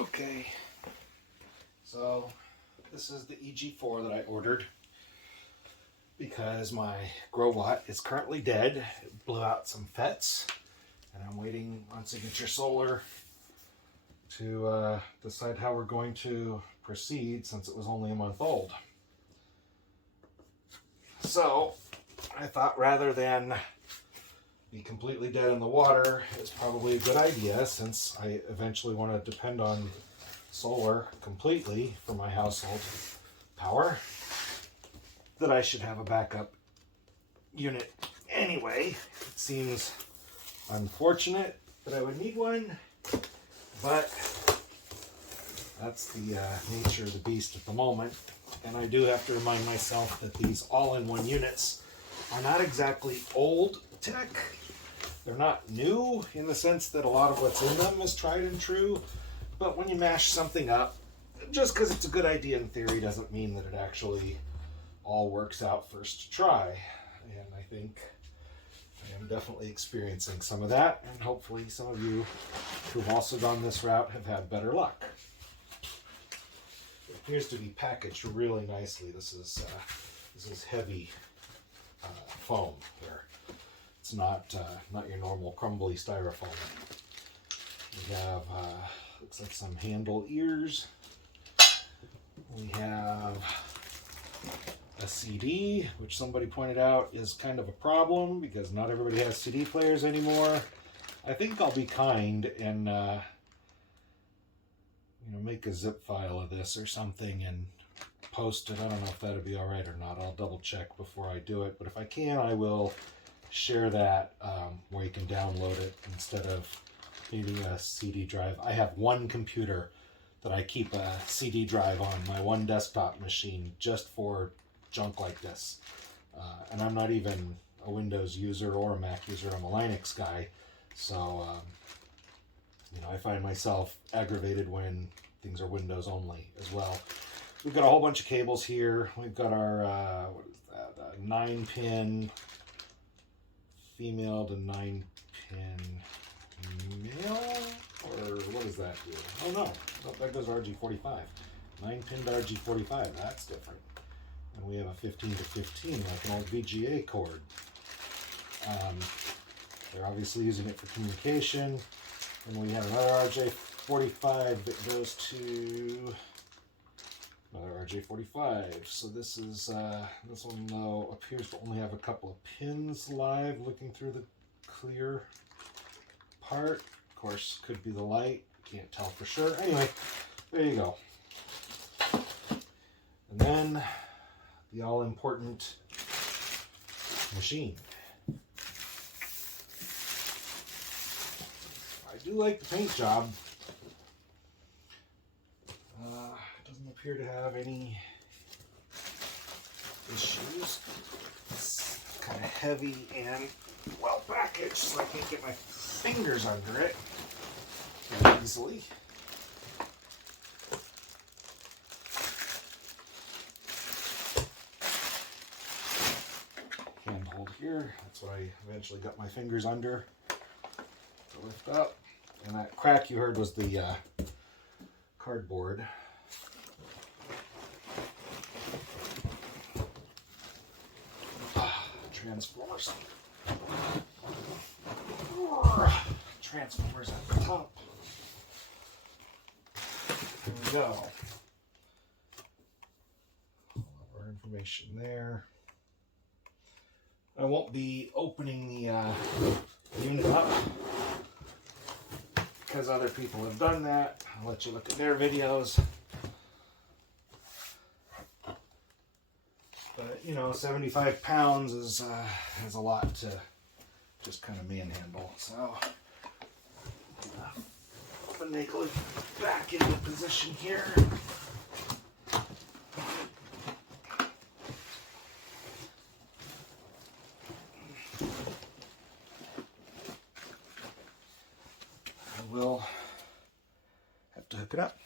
Okay, so this is the EG4 that I ordered because my Growatt is currently dead. It blew out some FETs, and I'm waiting on Signature Solar to decide how we're going to proceed since it was only a month old. So I thought rather than be completely dead in the water, it's probably a good idea, since I eventually want to depend on solar completely for my household power, that I should have a backup unit anyway. It seems unfortunate that I would need one, but that's the nature of the beast at the moment. And I do have to remind myself that these all-in-one units are not exactly old tech. They're not new in the sense that a lot of what's in them is tried and true, but when you mash something up, just because it's a good idea in theory doesn't mean that it actually all works out first try. And I think I am definitely experiencing some of that, and hopefully some of you who've also gone this route have had better luck. It appears to be packaged really nicely. This is heavy foam here. It's not your normal crumbly styrofoam. We have looks like some handle ears. We have a CD, which somebody pointed out is kind of a problem because not everybody has CD players anymore. I think I'll be kind and make a zip file of this or something and post it. I don't know if that'll be all right or not. I'll double check before I do it, but if I can, I will share that where you can download it instead of needing a CD drive. I have one computer that I keep a CD drive on, my one desktop machine, just for junk like this. And I'm not even a Windows user or a Mac user. I'm a Linux guy. So, I find myself aggravated when things are Windows only as well. We've got a whole bunch of cables here. We've got our, 9-pin female to 9-pin male, or what does that do? Oh no, that goes RG45. 9-pin to RG45, that's different. And we have a 15 to 15, like an old VGA cord. They're obviously using it for communication. And we have another RJ45 that goes to another RJ45. So this is this one though appears to only have a couple of pins live looking through the clear part. Of course, could be the light. Can't tell for sure. Anyway, there you go. And then the all-important machine. I do like the paint job. It doesn't appear to have any issues. It's kind of heavy and well packaged, so I can't get my fingers under it very easily. Handhold here. That's what I eventually got my fingers under to lift up. And that crack you heard was the cardboard. Transformers. Transformers at the top. There we go. All of our information there. I won't be opening the unit up because other people have done that. I'll let you look at their videos. But 75 pounds is a lot to just kind of manhandle. So finagle it back into position here. I will have to hook it up.